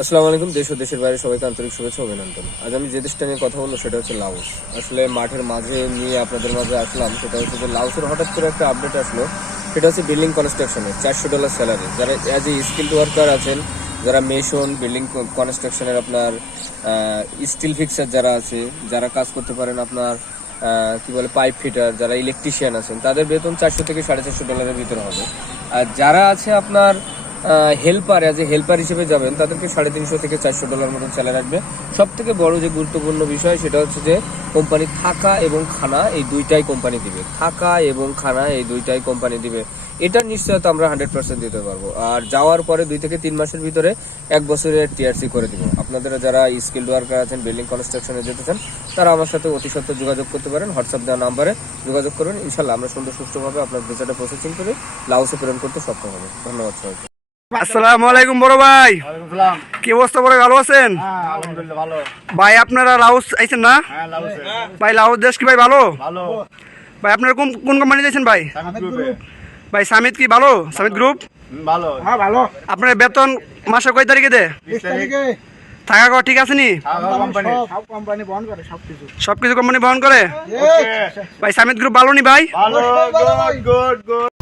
আসসালামু আলাইকুম। দেশ ও দেশের বাইরে সবাইকে আন্তরিক শুভেচ্ছা অভিনন্দন। আজ আমি যে দেশটা নিয়ে কথা বলবো সেটা হচ্ছে লাওস। আসলে মাঠের মাঝে নিয়ে আপনাদের মাঝে আসলাম, সেটা হচ্ছে যে লাওসের হঠাৎ করে একটা আপডেট আসলো। সেটা হচ্ছে বিল্ডিং কনস্ট্রাকশনে $400 স্যালারি। যারা অ্যাজ এ স্কিল্ড ওয়ার্কার আছেন, যারা মেশন বিল্ডিং কনস্ট্রাকশনের আপনার স্টিল ফিক্সার যারা আছে, যারা কাজ করতে পারেন আপনার কি বলে পাইপ ফিটার, যারা ইলেকট্রিশিয়ান আছেন, তাদের বেতন $400 থেকে $450 ভিতরে হবে। আর যারা আছে আপনার হেল্পার, অ্যাজ এ হেল্পার হিসেবে যাবেন, তাদেরকে $350 থেকে $400 মতন স্যালারি রাখবে। সব থেকে বড় যে গুরুত্বপূর্ণ বিষয় সেটা হচ্ছে যে কোম্পানি থাকা এবং খানা এই দুইটাই কোম্পানি দিবে। থাকা এবং খানা এই দুইটাই কোম্পানি দিবে। এটার নিশ্চয়তা আমরা 100% দিতে পারবো। আর যাওয়ার পরে 2 থেকে 3 মাসের ভিতরে 1 বছরের টিআরসি করে দিব। আপনাদের যারা স্কিল্ড ওয়ার্কার আছেন, বিল্ডিং কনস্ট্রাকশনে যেতে চান, তারা আমার সাথে অতি সত্ত্বর যোগাযোগ করতে পারেন। হোয়াটসঅ্যাপ দেওয়া নাম্বারে যোগাযোগ করবেন। ইনশাল্লাহ আমরা সুন্দর সুষ্ঠুভাবে আপনার ভিসাটা প্রসেসিং করে লাওসে প্রেরণ করতে সক্ষম হবে। ধন্যবাদ সবাইকে। আসসালামু আলাইকুম বড় ভাই, কি অবস্থা? বড় ভালো আছেন? আলহামদুলিল্লাহ ভালো। ভাই আপনারা লাওস আইছেন না? হ্যাঁ লাউসে ভাই লাওস দেশ কি ভাই ভালো? ভালো। ভাই আপনারা কোন কোন কোম্পানি দিয়েছেন ভাই? সামিত গ্রুপে ভাই সামিত কি ভালো? সামিত গ্রুপ ভালো। হ্যাঁ ভালো। আপনার বেতন মাসে কয় তারিখে দেয়? 20 তারিখে থাকা খাওয়া ঠিক আছে নি? কোম্পানি সব কোম্পানি বন্ধ করে সবকিছু। সবকিছু কোম্পানি বহন করে? ওকে ভাই সামিত গ্রুপ ভালো নি ভাই? ভালো। Good good good.